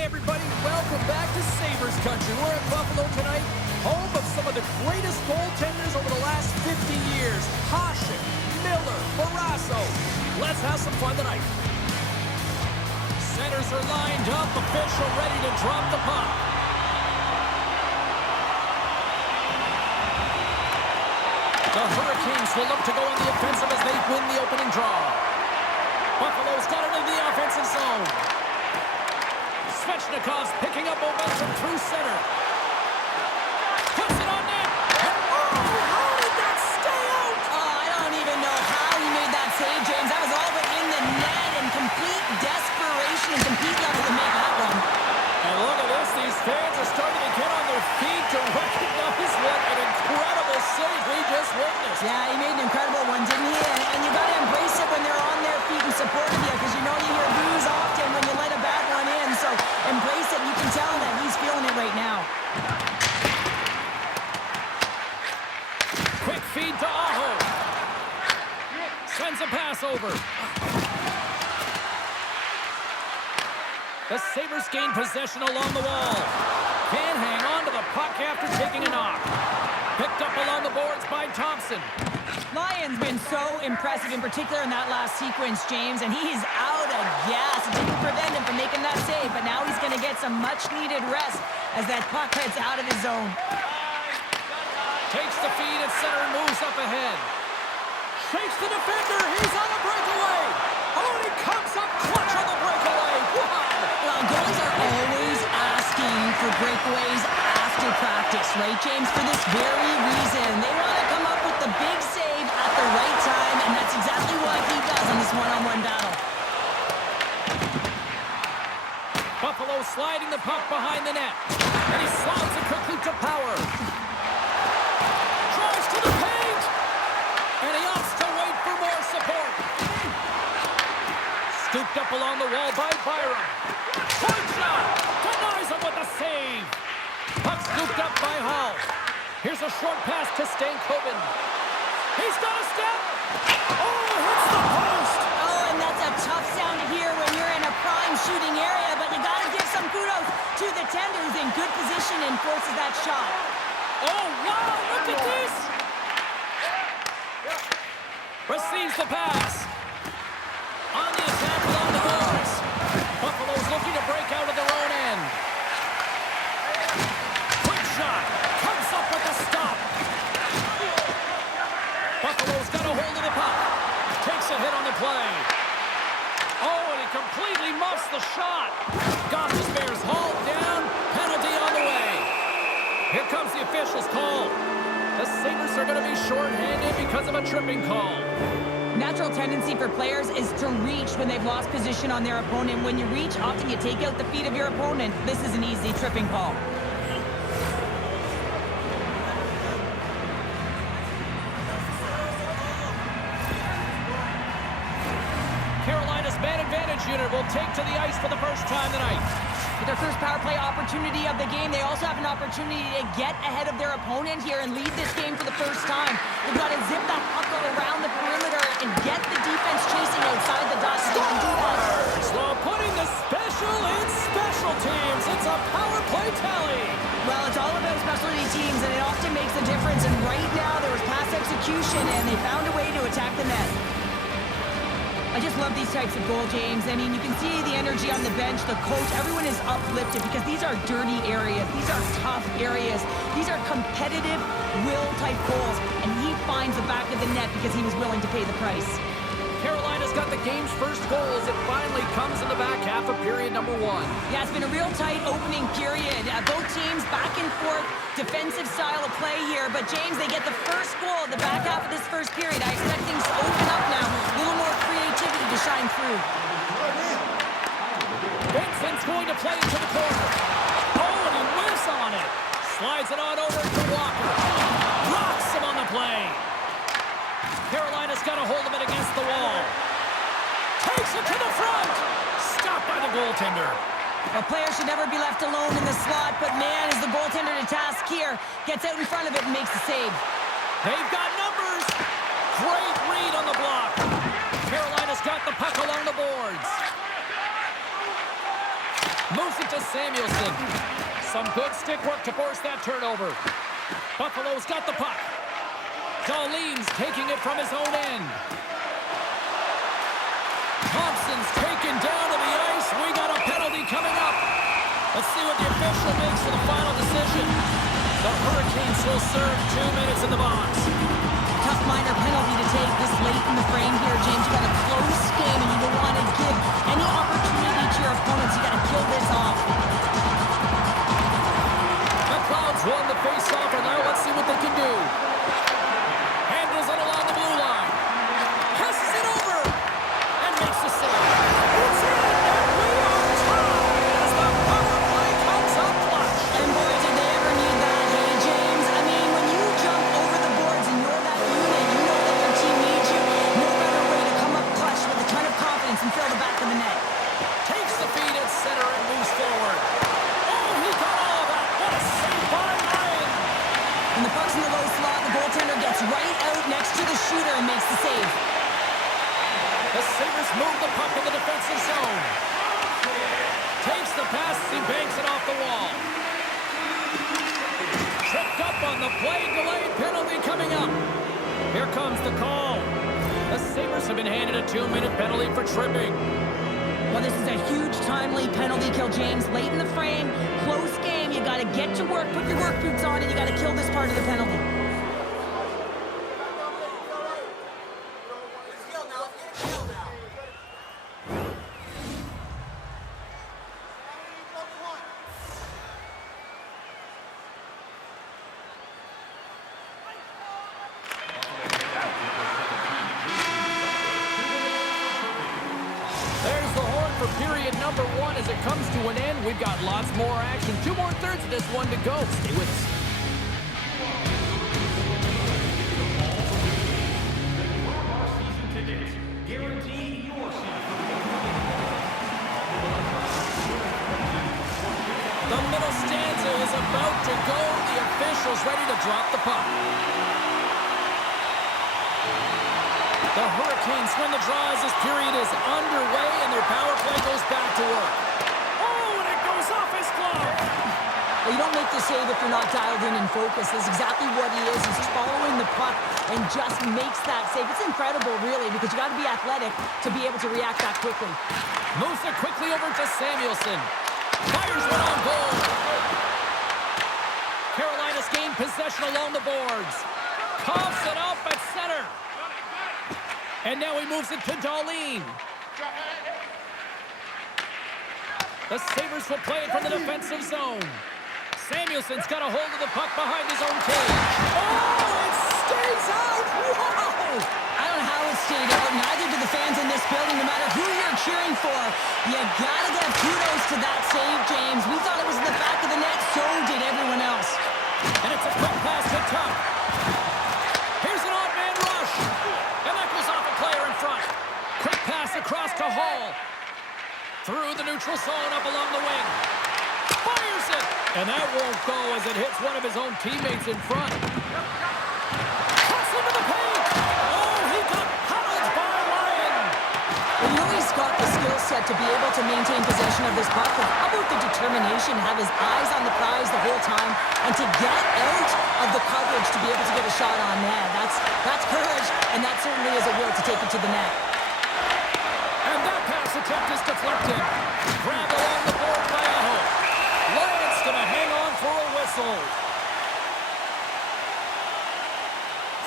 Hey everybody, welcome back to Sabres Country. We're in Buffalo tonight, home of some of the greatest goaltenders over the last 50 years. Hasek, Miller, Marisa. Let's have some fun tonight. Centers are lined up, official ready to drop the puck. The Hurricanes will look to go on the offensive as they win the opening draw. Buffalo's got it in the offensive zone. Svechnikov's picking up momentum through center. Puts it on net. Oh, how did that stay out? Oh, I don't even know how he made that save, James. That was all but in the net and complete desperation and complete level to make that one. And look at this. These fans are starting to get on their feet to recognize what an incredible save we just witnessed. Yeah, he made an incredible one, didn't he? And you got to embrace it when they're on their feet and supporting you, because you know you hear boos often when you let a bad one in. So embrace it. You can tell that he's feeling it right now. Quick feed to Aho. Sends a pass over. The Sabres gain possession along the wall. Can hang on to the puck after taking a knock. Picked up along the boards by Thompson. Lyon's been so impressive, in particular in that last sequence, James, and he's out of gas. It didn't prevent him from making that save, but now he's going to get some much-needed rest as that puck heads out of his zone. Takes the feed at center and moves up ahead. Shakes the defender. He's on a breakaway. Oh, and he comes up clutch on the breakaway. Wow. Well, goalies are always asking for breakaways after practice, right, James? For this very reason. They want to come up with the big save at the right time, and that's exactly what he does in this one-on-one battle. Buffalo sliding the puck behind the net. And he slams it quickly to Power. Drives to the paint. And he opts to wait for more support. Scooped up along the wall by Byram. Point shot. Denies him with the save. Puck scooped up by Hall. Here's a short pass to Stankoven. He's got a step. Oh, hits the post. Oh, and that's a tough sound to hear when you're in a prime shooting area, but you got to give some kudos to the tender who's in good position and forces that shot. Oh, wow, look at this. Receives the pass. On the attack along the boards. Buffalo's looking to break out of their own end. Quick shot. Comes up with a stop. Buffalo's got a hold of the puck. Takes a hit on the play. Oh, and he completely muffs the shot. Goss's Bears hauled down. Penalty on the way. Here comes the official's call. The Sabres are going to be shorthanded because of a tripping call. Natural tendency for players is to reach when they've lost position on their opponent. When you reach, often you take out the feet of your opponent. This is an easy tripping call. Carolina's man advantage unit will take to the ice for the first time tonight. With their first power play opportunity of the game, they also have an opportunity to get ahead of their opponent here and lead this game for the first time. They've got to zip that puck around the perimeter and get the defense chasing outside the dot. They can do that. While putting the special in special teams, it's a power play tally. Well, it's all about specialty teams, and it often makes a difference. And right now, there was pass execution, and they found a way to attack the net. I just love these types of goal, James. I mean, you can see the energy on the bench, the coach, everyone is uplifted because these are dirty areas. These are tough areas. These are competitive will-type goals, and he finds the back of the net because he was willing to pay the price. Carolina's got the game's first goal as it finally comes in the back half of period number 1. Yeah, it's been a real tight opening period. Both teams back and forth, defensive style of play here. But, James, they get the first goal at the back half of this first period. I expect things to open up now. A little more creativity to shine through. Vincent's going to play it to the corner. Oh, and he whiffs on it. Slides it on over to Walker. Rocks him on the play. Carolina's got a hold of it against the wall. Takes it to the front. Stopped by the goaltender. A player should never be left alone in the slot, but man, is the goaltender to task here. Gets out in front of it and makes the save. They've got numbers. Great read on the block. Carolina's got the puck along the boards. Moves it to Samuelson. Some good stick work to force that turnover. Buffalo's got the puck. Darlene's taking it from his own end. Thompson's taken down to the ice. We got a penalty coming up. Let's see what the official makes for the final decision. The Hurricanes will serve 2 minutes in the box. Tough minor penalty to take this late in the frame here, James. You got a close game, and you don't want to give any opportunity to your opponents. You got to kill this off. The Clouds won the face-off, and now let's see what they can do. Handles it along the blue line. Passes it over, and makes the save. It's in, and we are tied as the power play comes up clutch. And boy, did they ever need that, hey, James. I mean, when you jump over the boards and you're that unit, you know that your team needs you. No better way to come up clutch with a ton of confidence and fill the back of the net. Takes the feed at center and moves forward. Oh, he got all of that. What a save by Ryan. And the puck's in the low slot. The goaltender gets right out next to the shooter and makes the save. The Sabres move the puck in the defensive zone. Takes the pass. He banks it off the wall. Tripped up on the play. Delayed penalty coming up. Here comes the call. The Sabres have been handed a 2-minute penalty for tripping. Well, this is a huge timely penalty kill, James. Late in the frame, close game. You got to get to work, put your work boots on, and you got to kill this part of the penalty. There's the horn for period number 1 as it comes to an end. We've got lots more action. 2 more thirds of this one to go. Stay with us. The middle stanza is about to go. The official's ready to drop the puck. The Hurricanes win the draw as this period is underway and their power play goes back to work. Oh, and it goes off his glove. Well, you don't make the save if you're not dialed in and focused. That's exactly what he is. He's following the puck and just makes that save. It's incredible, really, because you got to be athletic to be able to react that quickly. Moves it quickly over to Samuelson. Fires one on goal. Carolina's gained possession along the boards. Coughs it up at center. And now he moves it to Darlene. The Sabres will play it from the defensive zone. Samuelson's got a hold of the puck behind his own cage. Oh, it stays out! Wow! I don't know how it stayed out. Neither do the fans in this building, no matter who you're cheering for. You got to give kudos to that save, James. We thought it was in the back of the net. So did everyone else. And it's a quick pass to Tuck. Here's an odd man rush. And that goes off a player in front. Quick pass across to Hall. Through the neutral zone up along the wing. Fires it. And that won't go as it hits one of his own teammates in front. Cuts into the paint. Oh, he got huddled by Ryan. Well, you know he's got the skill set to be able to maintain possession of this puck. But how about the determination, have his eyes on the prize the whole time, and to get out of the coverage to be able to get a shot on net. That's courage, and that certainly is a will to take it to the net. And that pass attempt is deflected. Grabbed along the board by Aho. Lions gonna hang on for a whistle.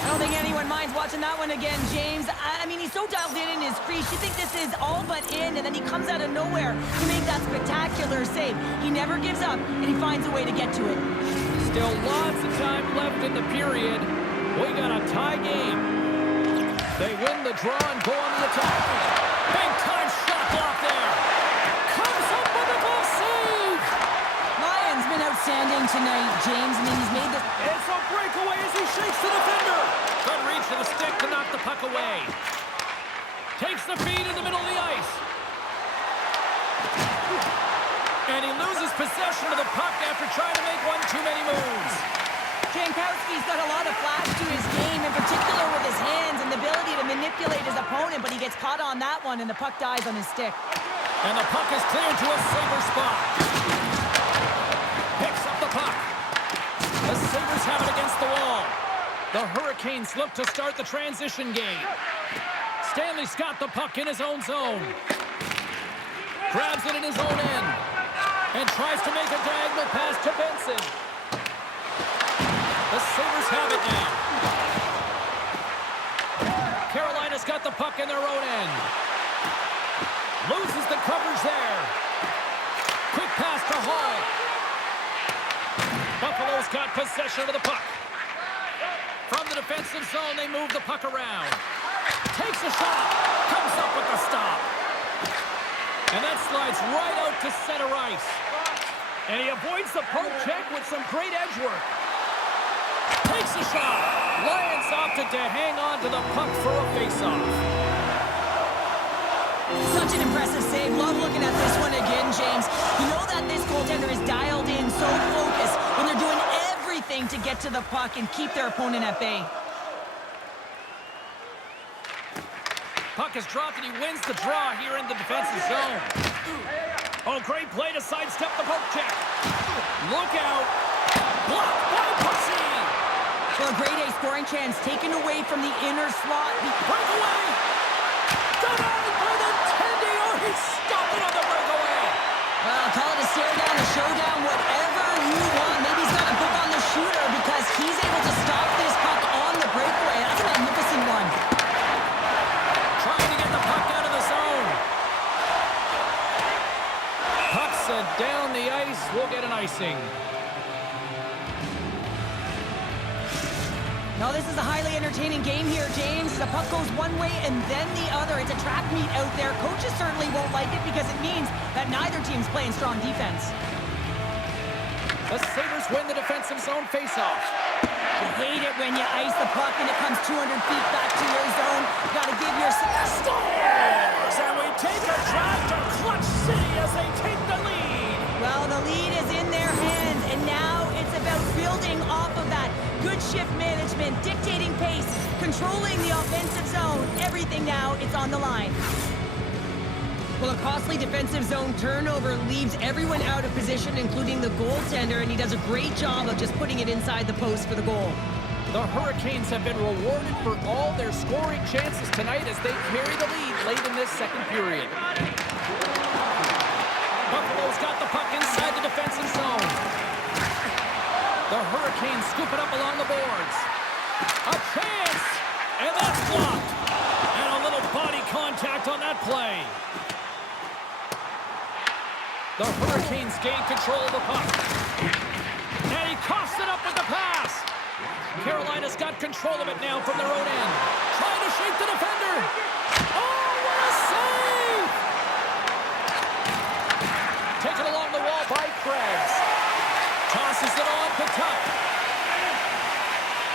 I don't think anyone minds watching that one again, James. I mean, he's so dialed in his crease. You think this is all but in, and then he comes out of nowhere to make that spectacular save. He never gives up, and he finds a way to get to it. Still lots of time left in the period. We got a tie game. They win the draw and go on the attack. Big time shot block there. Comes up with a goal save. Lyon's been outstanding tonight, James. I mean, he's made this. It's a breakaway as he shakes the defender. Good reach to the stick to knock the puck away. Takes the feed in the middle of the ice. And he loses possession of the puck after trying to make one too many moves. Jankowski's got a lot of flash to his game, in particular with his hands and the ability to manipulate his opponent, but he gets caught on that one, and the puck dies on his stick. And the puck is cleared to a safer spot. Picks up the puck. The Sabres have it against the wall. The Hurricanes look to start the transition game. Stanley's got the puck in his own zone. Grabs it in his own end. And tries to make a diagonal pass to Benson. The Sabres have it now. Carolina's got the puck in their own end. Loses the coverage there. Quick pass to Hall. Buffalo's got possession of the puck. From the defensive zone, they move the puck around. Takes a shot. Comes up with the stop. And that slides right out to center ice. And he avoids the poke check with some great edge work. Takes a shot. Lions opted to hang on to the puck for a face-off. Such an impressive save. Love looking at this one again, James. You know that this goaltender is dialed in, so focused when they're doing everything to get to the puck and keep their opponent at bay. Puck is dropped and he wins the draw here in the defensive zone. Oh, great play to sidestep the poke check. Look out. Blocked by Pussy. Well, a grade A scoring chance taken away from the inner slot. Breakaway. Denied by the Tendy. Oh, he stopped it on the breakaway. Well, call it a stare down, a showdown, whatever you want. Maybe he's got a book on the shooter because he's able to stop this puck on the breakaway. That's a magnificent one. Trying to get the puck out of the zone. Puck sent down the ice. We'll get an icing. Now, this is a highly entertaining game here, James. The puck goes one way and then the other. It's a track meet out there. Coaches certainly won't like it because it means that neither team's playing strong defense. The Sabres win the defensive zone faceoff. You hate it when you ice the puck and it comes 200 feet back to your zone. You got to give yourself... Scores! And we take a drive to Clutch City as they take the lead. Well, the lead is in their hands, and now it's about building off of that. Good shift management, dictating pace, controlling the offensive zone. Everything now, it's on the line. Well, a costly defensive zone turnover leaves everyone out of position, including the goaltender, and he does a great job of just putting it inside the post for the goal. The Hurricanes have been rewarded for all their scoring chances tonight as they carry the lead late in this second period. Buffalo's got the puck inside the defensive zone. The Hurricanes scoop it up along the boards. A chance! And that's blocked. And a little body contact on that play. The Hurricanes gain control of the puck. And he coughs it up with the pass. Carolina's got control of it now from their own end. Trying to shape the defender. Oh, what a save! Taken along the wall by Krebs. Tosses it on to Tuck.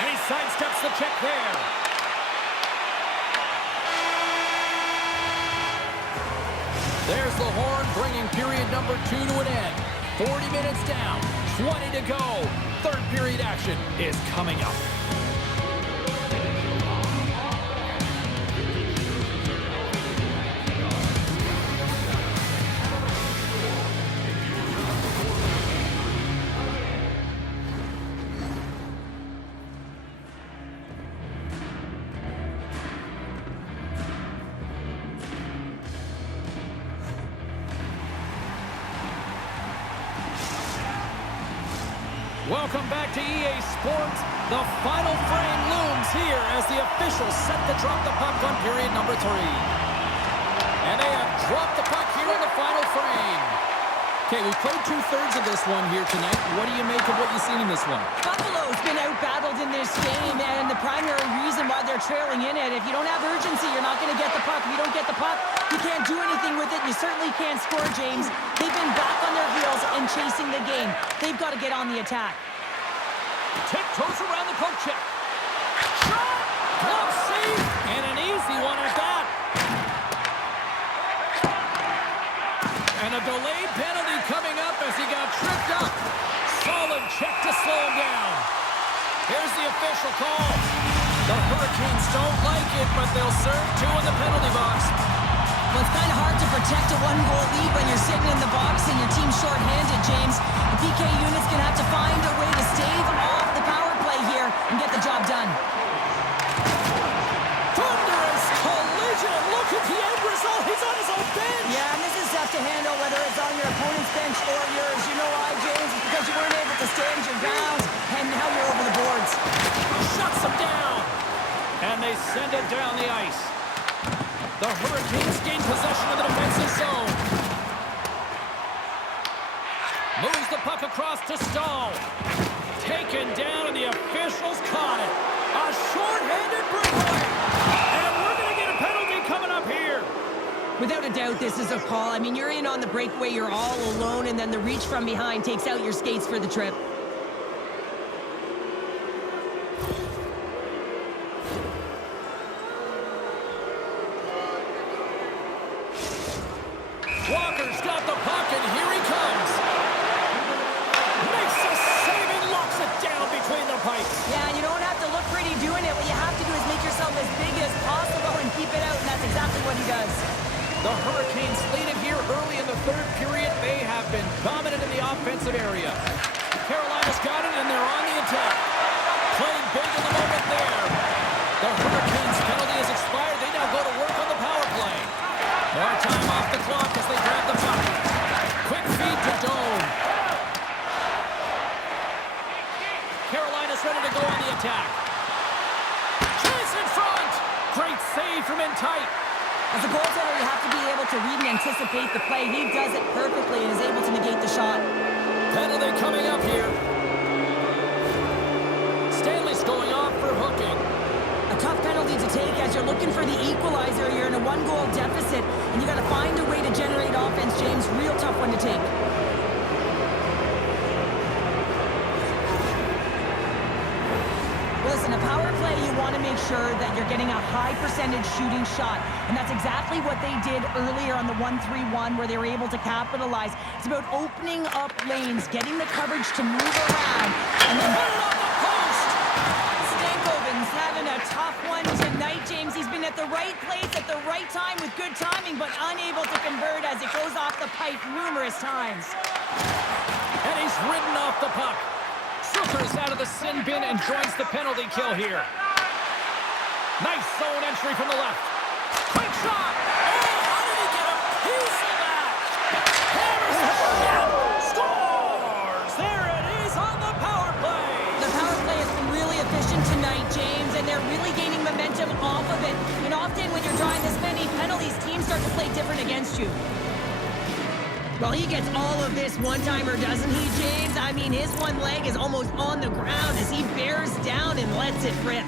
And he sidesteps the check there. There's the horn, bringing period number 2 to an end. 40 minutes down, 20 to go. Third period action is coming up. Welcome back to EA Sports. The final frame looms here as the officials set to drop the puck on period number 3. And they have dropped the puck here in the final frame. Okay, we've played 2/3 of this one here tonight. What do you make of what you've seen in this one? Buffalo's been out-battled in this game, and the primary reason why they're trailing in it, if you don't have urgency, you're not going to get the puck. If you don't get the puck, you can't do anything with it. You certainly can't score, James. They've been back on their heels and chasing the game. They've got to get on the attack. Tiptoes around the poke check. Shot! Glove save! And an easy one at that. And a delayed penalty coming up as he got tripped up. Solid check to slow him down. Here's the official call. The Hurricanes don't like it, but they'll serve 2 in the penalty box. Well, it's kind of hard to protect a one-goal lead when you're sitting in the box and your team's short-handed, James. The PK unit's going to have to find a way to stave off the power play here and get the job done. Thunderous collision. Look at the end result. He's on his own bench. Yeah, and this is tough to handle, whether it's on your opponent's bench or yours. You know why, James? It's because you weren't able to stand your ground, and now you're over the boards. Shuts him down. And they send it down the ice. The Hurricanes gain possession of the defensive zone. Moves the puck across to Stahl. Taken down, and the officials caught it. A short-handed breakaway. And we're going to get a penalty coming up here. Without a doubt, this is a call. I mean, you're in on the breakaway, you're all alone, and then the reach from behind takes out your skates for the trip. Walker's got the puck, and here he comes. Makes a save and locks it down between the pipes. Yeah, and you don't have to look pretty doing it. What you have to do is make yourself as big as possible and keep it out, and that's exactly what he does. The Hurricanes lead it here early in the third period. They have been dominant in the offensive area. Carolina's got it, and they're on the attack. Playing big in the moment there. The Hurricanes' penalty has expired. They now go to work on the power play. More time off the clock as they grab the puck. Quick feed to Dome. Carolina's ready to go on the attack. Chance in front. Great save from in tight. As a goaltender, you have to be able to read and anticipate the play. He does it perfectly and is able to negate the shot. Penalty coming up here. Stanley's going off for hooking. A tough penalty to take as you're looking for the equalizer. You're in a one-goal deficit, and you got to find a way to generate offense, James. Real tough one to take. Listen, a power play, you want to make sure that you're getting a high percentage shooting shot. And that's exactly what they did earlier on the 1-3-1, where they were able to capitalize. It's about opening up lanes, getting the coverage to move around, and then put it on the post. Stankoven's having a tough one tonight, James. He's been at the right place at the right time with good timing, but unable to convert as it goes off the pipe numerous times. And he's ridden off the puck. Zucker's out of the sin bin and joins the penalty kill here. Nice zone entry from the left. Quick shot! Oh, how did he get a piece of that? Hammers it down. Scores! There it is on the power play. The power play has been really efficient tonight, James, and they're really gaining momentum off of it. And often when you're drawing this many penalties, teams start to play different against you. Well, he gets all of this one-timer, doesn't he, James? I mean, his one leg is almost on the ground as he bears down and lets it rip.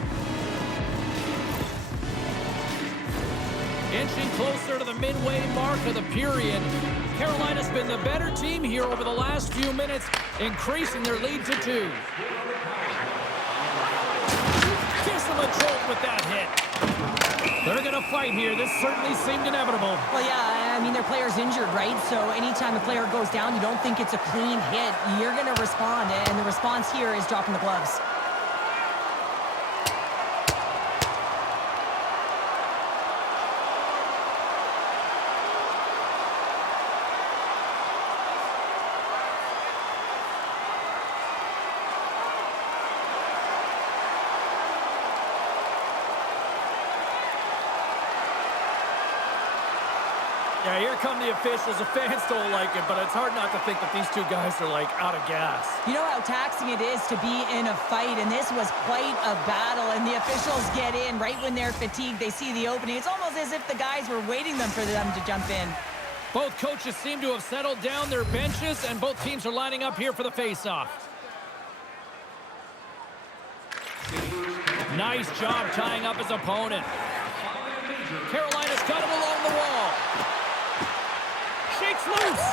Inching closer to the midway mark of the period. Carolina's been the better team here over the last few minutes, increasing their lead to 2. Gives them a jolt with that hit. They're going to fight here. This certainly seemed inevitable. Well, yeah, I mean, their player's injured, right? So anytime a player goes down, you don't think it's a clean hit. You're going to respond, and the response here is dropping the gloves. Yeah, here come the officials. The fans don't like it, but it's hard not to think that these two guys are, like, out of gas. You know how taxing it is to be in a fight, and this was quite a battle, and the officials get in right when they're fatigued. They see the opening. It's almost as if the guys were waiting for them to jump in. Both coaches seem to have settled down their benches, and both teams are lining up here for the face-off. Nice job tying up his opponent. Carolina's got him along the wall. Shakes loose.